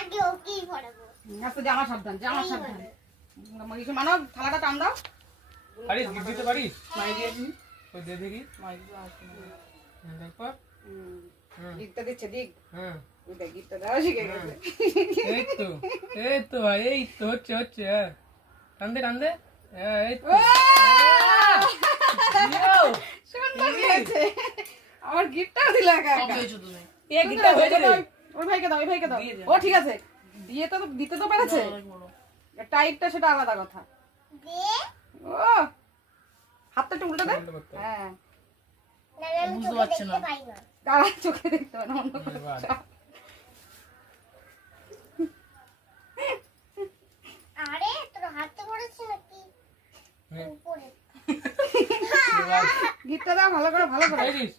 আগে ওকেই পড়াবো। আচ্ছা জামা সাবধান মানব থালাটা টান দাও। পারিস গিফট দিতে পারিস? মাই দিয়েছি তো দে দেখি। মাই দিও আসে না। তারপর গিফটটা দিচ্ছে দিক। হ্যাঁ ওই দেখ গিফটটা দাও শিখে গেছে। এই তো ভাই এই তো হচ্ছে হ্যাঁ টান দে এই তো সুন্দর হয়েছে। আমার গিফটটাও দিল একা একা। এই গিফটটা হয়েছে রে। ওই ভাইকে দাও ও ঠিক আছে দিতে তো পেরেছে। টাইপটা সেটা আলাদা কথা। দে ও হাতটা একটু উল্টা দে। হ্যাঁ না আমি বুঝতে পারছি না। পাই না। দাঁড়া চোখে দেখতে পারে না অন্য কোনো আরে তোর হাতে পড়েছে নাকি? উপরে। গিফটটা দাও ভালো করে পারিস?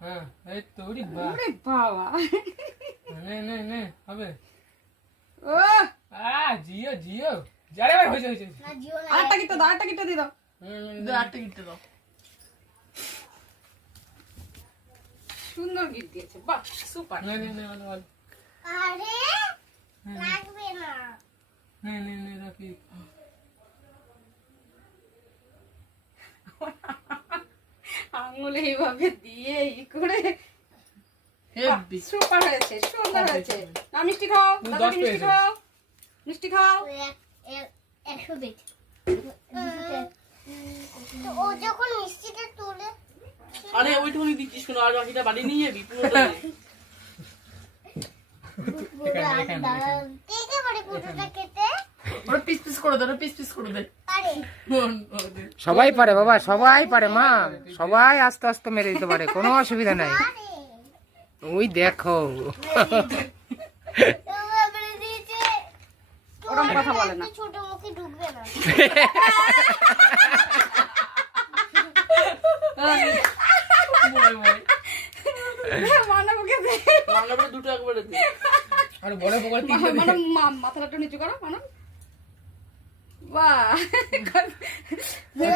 হ্যাঁ এই তো ওরে বাহ ওরে বাবা নে হবে। ও জিও যারে ভাই হয়েছে না জিও না। আরেকটা গিফটটা দিয়ে দাও। আরেকটা গিফট দাও। সুন্দর গিফট দিয়েছে বাহ সুপার। নে আরে লাগবে না। রাখি। আঙুলে এইভাবে দিয়ে করে সুপার হয়েছে সুন্দর হয়েছে। না মিষ্টি খাও দাদাকে মিষ্টি খাও। ওই 100 বেট। তো ও যখন মিষ্টিটা তুলে আরে ওইটুকুনি দিচ্ছিস কেন? আর বাকিটা বাড়ি নিয়ে যাবি পুরোটা। কে পারে পুরোটা খেতে? ওরা পিস করে দে আরে সবাই পারে বাবা, সবাই পারে মা, সবাই আস্তে আস্তে মেরে দিতে পারে, কোনো অসুবিধা নাই। আরে ওই দেখো তো বলে দিয়েছে ওরকম কথা বলে না। ছোট মুখে ঢুকবে না। মানবকে দে বাংলাটা দুটো একবারে দে। আর বড় পোকা তিনটে দে। মানব মাথাটা একটু নিচু করো মানব। বাহ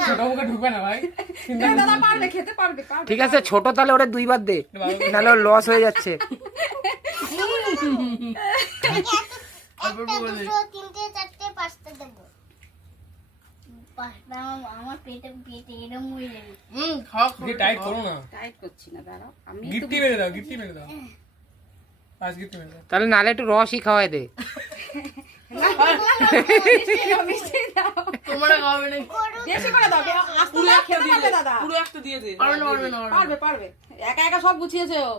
ছোট পোকা ঢুকবে না ভাই। দাদা পারবে খেতে পারবে। ঠিক আছে, ছোট তাহলে ওরে দুইবার দে, নাহলে লস হয়ে যাচ্ছে। একটা দুটো তিনটে চারটে পাঁচটা দেবো। পাঁচটা আমার পেটে এরম হয়ে যাবে। খাওয়া টাইট করো না। টাইট করছি না দাঁড়াও আমি তো গিফটই মেরে দাও পাঁচ গিফট মেরে দাও। তাহলে নাহলে একটু রসই খাওয়াই দে। মিষ্টি দাও তোমার খাওয়াবে না। বেশি করে দাও আস্তে খেতে পারবে দাদা। পুরো একটা দিয়ে দে। পারবে একা একা সব গুছিয়েছে ও।